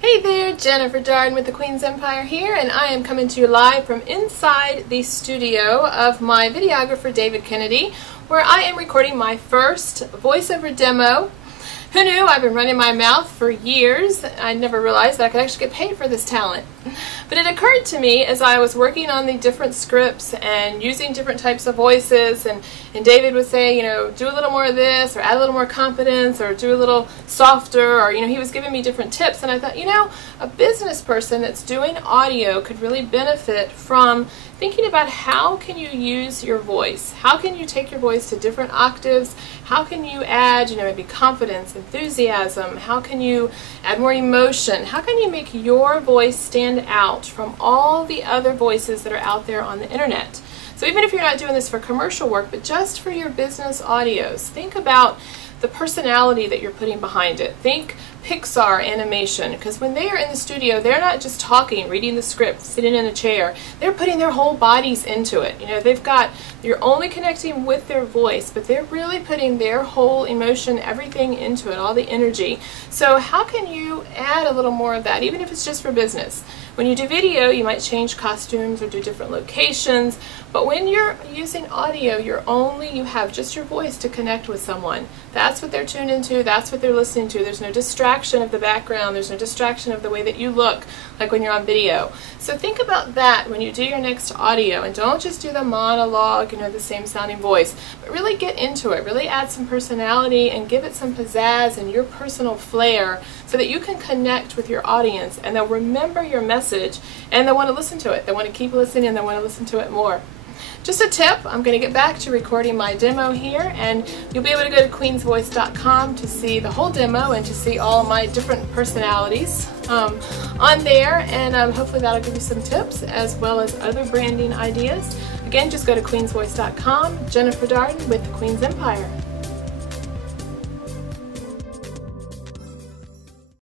Hey there, Jennifer Darden with the Queen's Empire here, and I am coming to you live from inside the studio of my videographer David Kennedy, where I am recording my first voiceover demo. Who knew? I've been running my mouth for years. I never realized that I could actually get paid for this talent. But it occurred to me as I was working on the different scripts and using different types of voices, and David would say, you know, do a little more of this, or add a little more confidence, or do a little softer, or, you know, he was giving me different tips, and I thought, you know, a business person that's doing audio could really benefit from thinking about how can you use your voice? How can you take your voice to different octaves? How can you add, you know, maybe confidence, enthusiasm? How can you add more emotion? How can you make your voice stand out from all the other voices that are out there on the internet? So even if you're not doing this for commercial work, but just for your business audios, think about the personality that you're putting behind it. Think Pixar animation, because when they are in the studio, they're not just talking, reading the script, sitting in a chair. They're putting their whole bodies into it. You know, you're only connecting with their voice, but they're really putting their whole emotion, everything into it, all the energy. So how can you add a little more of that, even if it's just for business? When you do video, you might change costumes or do different locations, but when you're using audio, you have just your voice to connect with someone. That's what they're tuned into, that's what they're listening to. There's no distraction of the background, there's no distraction of the way that you look, like when you're on video. So think about that when you do your next audio, and don't just do the monologue, you know, the same sounding voice, but really get into it, really add some personality and give it some pizzazz and your personal flair so that you can connect with your audience and they'll remember your message and they'll want to listen to it. They want to keep listening and they want to listen to it more. Just a tip, I'm going to get back to recording my demo here, and you'll be able to go to queensvoice.com to see the whole demo and to see all my different personalities on there, and hopefully that'll give you some tips as well as other branding ideas. Again, just go to queensvoice.com. Jennifer Darden with the Queen's Empire.